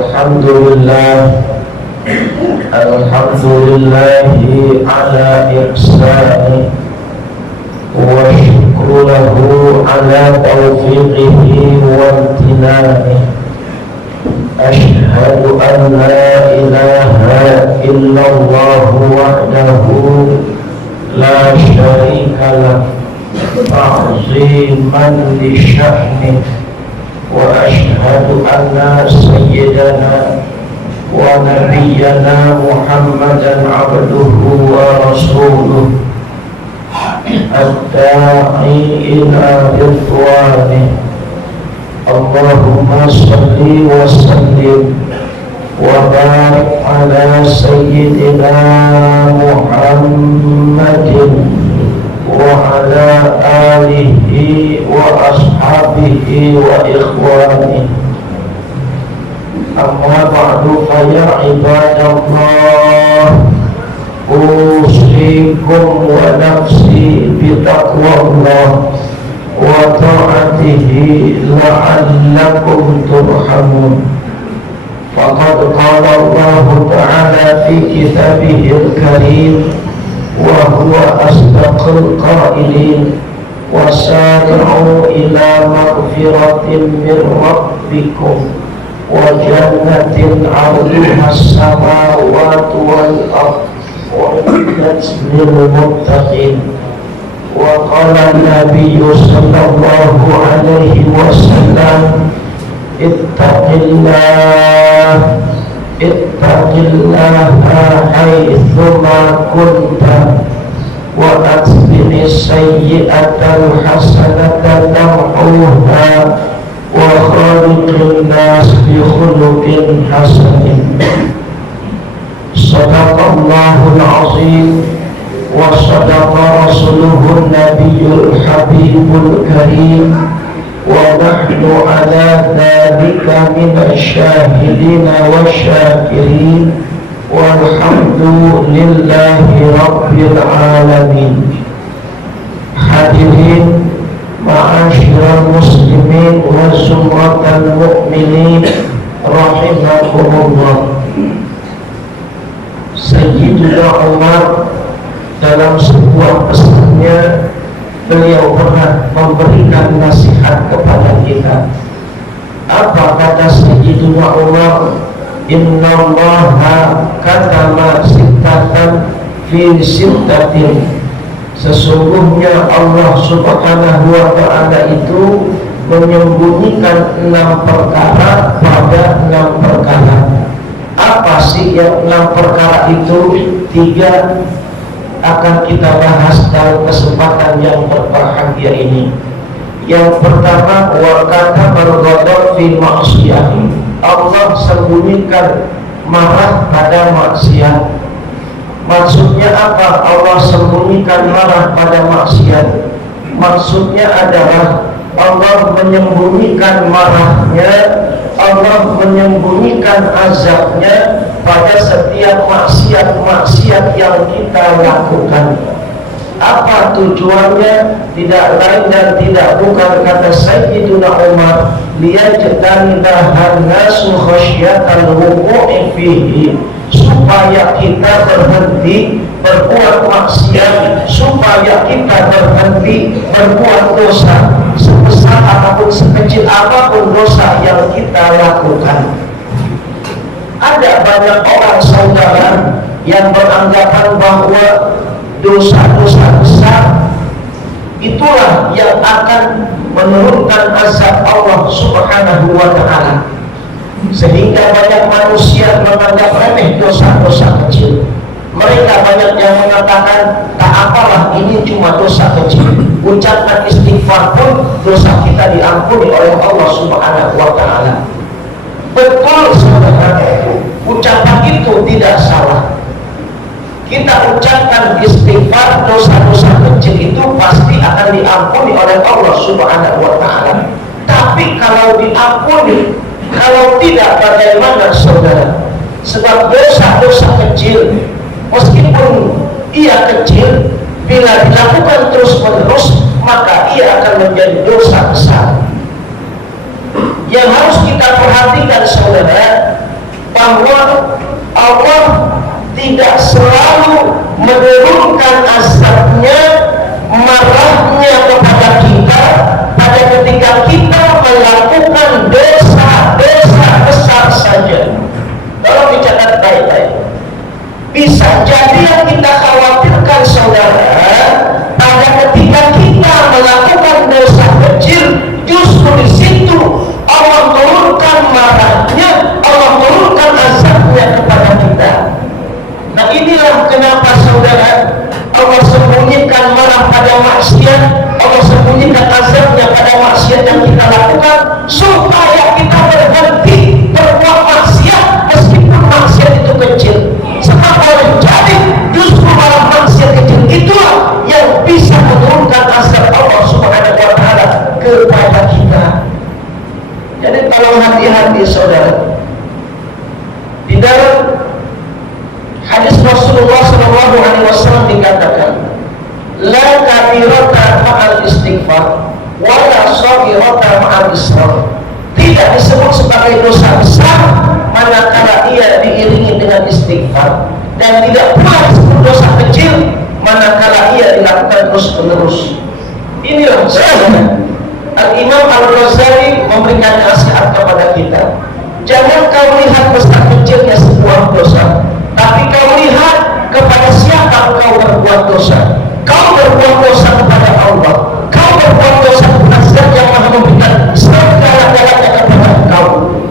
Alhamdulillah Alhamdulillahi ala ihsani wa syukru lahu ala taufiqihi wa amtinani. Ashhadu an la ilaha illallah wahdahu la syarika lah ta'ziman li sya'nih. Wa ashhadu anna sayyidana wa nabiyyana Muhammadan abduhu wa rasuluh ad-da'i ila ridwanih. Allahumma salli wa sallim wa barik ala sayyidina Muhammadin wa ala alihi wa ashabihi wa ikhwani. Amma ba'du fa ya ibadallah, usikum wa nafsi bitaqwallah wa ta'atihi la'allakum turhamun. Faqad qala Allah ta'ala fi kitabihil karim wa huwa asdaqul qailin wasari'u ila maghfiratin min rabbikum wa jannatin 'arduha as-samawati wal ardh u'iddat lil muttaqin. Wa qala an-nabiy sallallahu alaihi wasallam ittaqillaha haitsuma kunta wa atbi'is sayyi'atal hasanata tamhuha wa khaliqin nas bi khuluqin hasanin. Sadaqallahul azim wa sadaqa rasuluhun nabiyyul habibul karim wa nahnu ala dhalika minasyahidina wasyakirin walhamdulillahi rabbil alamin. Hadirin ma'asyiral muslimin wa zumratal mu'minin rahimakumullah. Sayyidina Umar dalam sebuah pesannya, beliau pernah memberikan nasihat kepada kita. Apa kata Sayyidina Umar? Innallaha katama sittatan fi sittatin. Sesungguhnya Allah subhanahu wa ta'ala itu menyembunyikan 6 perkara pada 6 perkara. Apa sih yang 6 perkara itu? 3 akan kita bahas dalam kesempatan yang berbahagia ini. Yang pertama, wa katabal ghadab fi ma'siyah. Allah sembunyikan marah pada maksiat. Maksudnya apa? Allah sembunyikan marah pada maksiat. Maksudnya adalah Allah menyembunyikan marahnya, Allah menyembunyikan azabnya pada setiap maksiat-maksiat yang kita lakukan. Apa tujuannya? Tidak lain dan tidak bukan, kata Sayyidina Umar, liyajtanibahan nasu khasyatal wuqu'i fihi, supaya kita berhenti berbuat maksiat, supaya kita berhenti berbuat dosa, sebesar apapun, sekecil apapun dosa yang kita lakukan. Ada banyak orang saudara yang beranggapan bahwa dosa-dosa besar itulah yang akan menurunkan azab Allah subhanahu wa ta'ala, sehingga banyak manusia menganggap remeh dosa-dosa kecil. Mereka banyak yang mengatakan, tak apalah, ini cuma dosa kecil. Ucapkan istighfar pun dosa kita diampuni oleh Allah subhanahu wa ta'ala. Betul saudara, ucapan itu tidak salah. Kita ucapkan istighfar, dosa-dosa kecil itu pasti akan diampuni oleh Allah subhanahu wa ta'ala. Tapi kalau diampuni, kalau tidak, bagaimana saudara? Sebab dosa-dosa kecil, meskipun ia kecil, bila dilakukan terus-menerus, maka ia akan menjadi dosa besar. Yang harus kita perhatikan saudara, baik-baik. Bisa jadi yang kita khawatirkan saudara, pada ketika kita melakukan dosa kecil, justru di situ Allah turunkan marahnya, Allah turunkan azabnya kepada kita. Nah inilah kenapa saudara Allah sembunyikan marah pada maksiat, Allah sembunyikan azabnya pada maksiat yang kita lakukan, supaya kita berhenti berbuat maksiat meskipun maksiat itu kecil. Sebab boleh jadi justru malah maksiat kecil itulah yang bisa menurunkan azab Allah Subhanahu wa Ta'ala kepada kita. Jadi tolong hati-hati saudara. Di dalam hadis Rasulullah SAW dikatakan, la kabirata ma'al istighfar, wala shaghirata ma'al israr. Tidak disebut sebagai dosa besar manakala ia diiringi dengan istighfar, dan tidak pula disebut dosa kecil manakala ia dilakukan terus-menerus. Inilah saudara, Al-Imam Al-Ghazali memberikan nasihat kepada kita. Jangan kau lihat besar kecilnya sebuah dosa, tapi kau lihat kepada siapa kau berbuat dosa. Kau berbuat dosa kepada Allah, kau berbuat dosa kepada Zat yang Maha memberikan segala-galanya kepada engkau.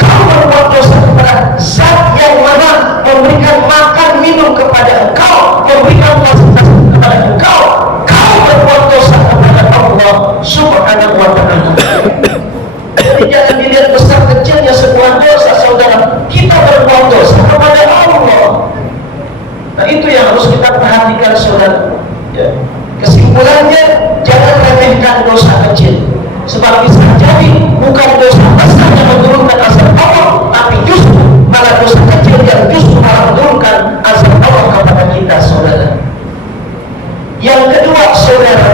Kau berbuat dosa kepada Zat yang Maha memberikan makan minum kepada engkau, memberikan fasilitas kepada engkau. Kau berbuat dosa kepada Allah Subhanahu wa Ta'ala. Jadi jangan dilihat besar kecilnya sebuah dosa saudara. Kita berbuat dosa kepada Allah. Nah itu yang harus kita perhatikan saudara. Ya. Kesimpulannya, jangan remehkan dosa kecil. Sebab bisa jadi bukan dosa besar yang menurunkan azab Allah, tapi justru malah dosa kecil yang justru malah menurunkan azab Allah kepada kita saudara. Yang kedua saudara,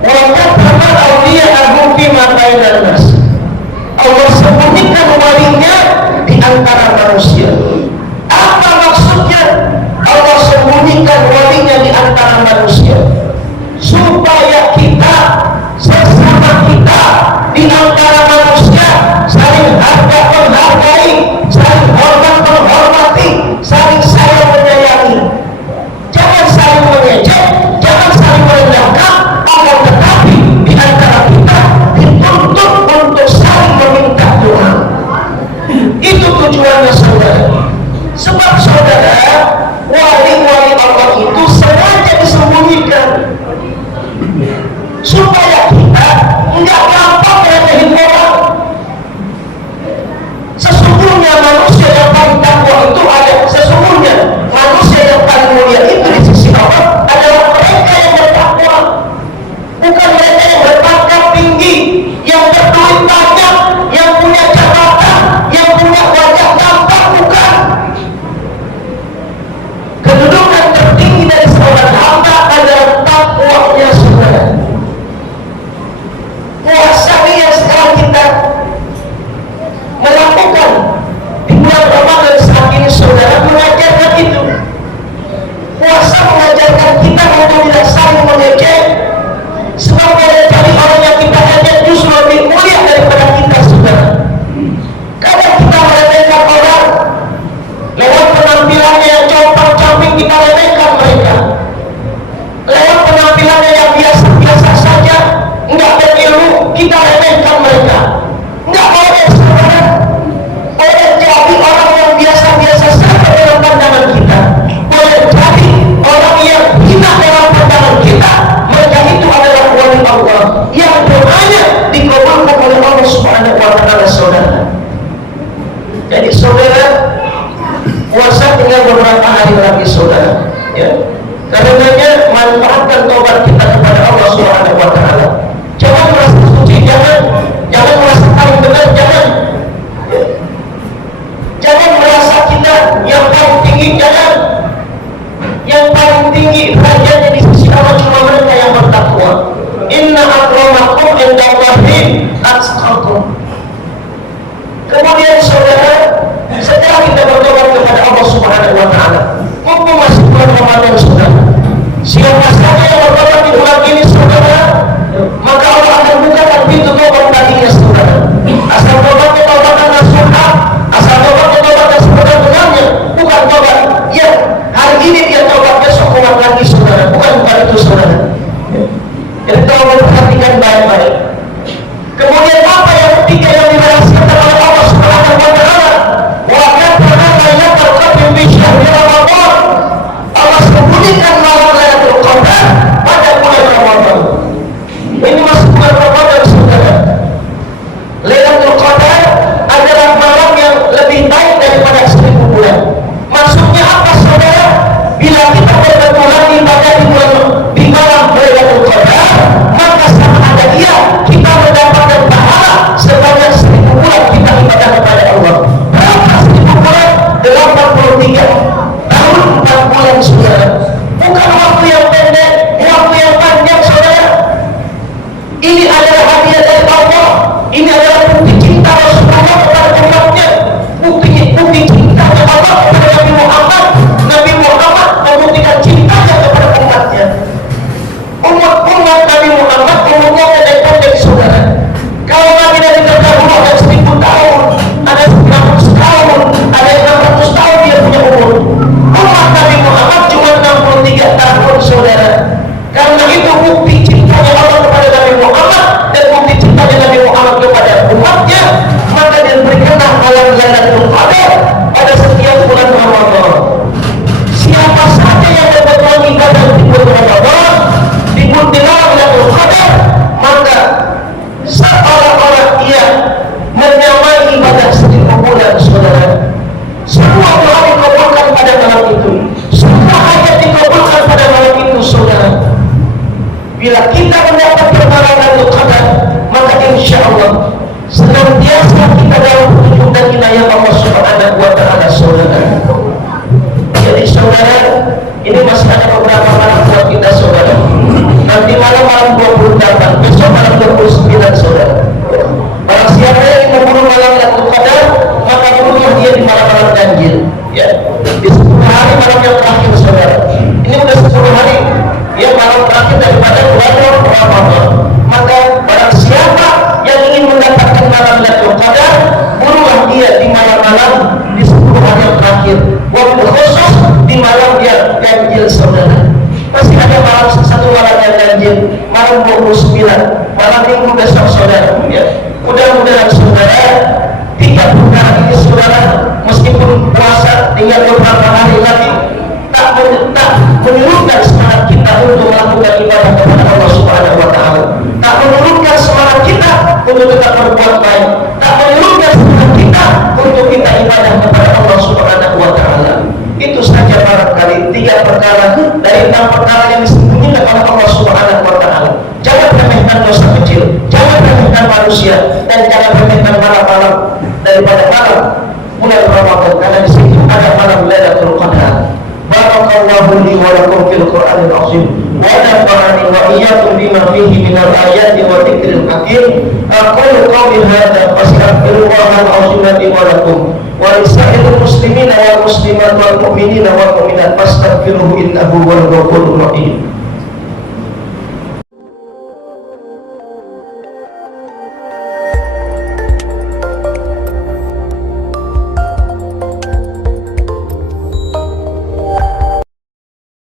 wa katama awliya'ahu fima bainan nas. Allah sembunyikan walinya di antara manusia. Apa maksudnya Allah sembunyikan walinya di antara manusia? Supaya kita, sesama kita di antara manusia, saling harga menghargai, saling hormat menghormati, saling sayang menyayangi. Jangan saling mengejek, jangan saling merendahkan, akan tetapi di antara kita dituntut untuk saling meminta doa. Itu tujuannya saudara. Sebab saudara, wali-wali Allah itu sengaja disembunyikan supaya kita enggak gampang meremehin orang. Sesungguhnya manusia yang paling takwa itu ada, sesungguhnya manusia yang paling mulia itu di sisi Allah adalah mereka yang bertakwa, bukan mereka yang berpangkat tinggi, yang berduit banyak, yang punya jabatan, yang punya wajah tampan, bukan. Kedudukan tertinggi dari seorang hamba adalah takwanya saudara. Puasa yang sekarang kita melakukan di bulan Ramadan saat ini saudara mengajarkan itu. Puasa mengajarkan kita untuk tidak saling mengejek. Sebab boleh jadi orang yang kita ejek justru lebih mulia daripada kita saudara. Kadang kita meremehkan orang lewat penampilannya yang compang-camping, kita remehkan mereka. Lewat penampilannya yang biasa-biasa saja, enggak berilmu, kita remehkan mereka. Enggak boleh saudara. Boleh jadi orang yang biasa-biasa saja dalam pandangan kita, boleh jadi orang yang hina dalam pandangan kita, mereka itu adalah wali Allah yang doanya dikabulkan oleh Allah Subhanahu wa Ta'ala saudara. Jadi saudara, puasa tinggal beberapa hari lagi saudara, ya. Karenanya manfaatkan tobat kita kepada Allah Subhanahu wa Ta'ala. Jangan merasa suci, jangan merasa paling benar, jangan. Ya. Jangan merasa kita yang paling tinggi, jangan. Yang paling tinggi derajatnya di sisi Allah cuma mereka yang bertakwa. Inna akramakum indallahi atqakum. Kemudian saudara, setelah kita bertobat kepada Allah Subhanahu wa Ta'ala, mumpung masih bulan Ramadan saudara, siapa saja yang bertobat di bulan ini saudara, maka Allah akan bukakan pintu tobat baginya saudara. Asal tobatnya tobatan nasuha, asal tobatnya tobatan sebenar-benarnya, Ya, di 10 hari malam yang terakhir saudara. Ini udah 10 hari ya malam terakhir daripada bulan Ramadan. Maka barang siapa yang ingin mendapatkan malam Lailatul Qadar, burulah dia di malam-malam di 10 hari yang terakhir. Wabil khusus di malam yang ganjil saudara. Pasti ada malam satu malam yang ganjil, malam 29, malam minggu besok saudara. Ya, mudah-mudahan saudara 3 perkara ini saudara, meskipun puasa tinggal beberapa hari lagi, tak menyurutkan semangat kita untuk melakukan ibadah kepada Allah Subhanahu wa Ta'ala, tak menyurutkan semangat kita untuk tetap berbuat baik, tak menyurutkan semangat kita untuk kita ibadah kepada Allah Subhanahu wa Ta'ala. Itu saja barangkali 3 perkara dari 6 perkara yang disembunyikan oleh Allah Subhanahu wa Ta'ala. Jangan remehkan dosa kecil, jangan remehkan manusia, dan jangan remehkan malam-malam daripada malam bulan Ramadan, karena di situ ada malam Lailatul Qadar. Barakallahu li wa lakum fil Qur'anil azim wa nafa'ani wa iyyakum bima fihi minal ayati wa dzikril hakim. Aqulu qawli hadza fastaghfirullahal azim li wa lakum wa lisa'iril muslimina wal muslimat wal mu'minina wal mu'minat fastaghfiruhu innahu huwal ghafurur rahim.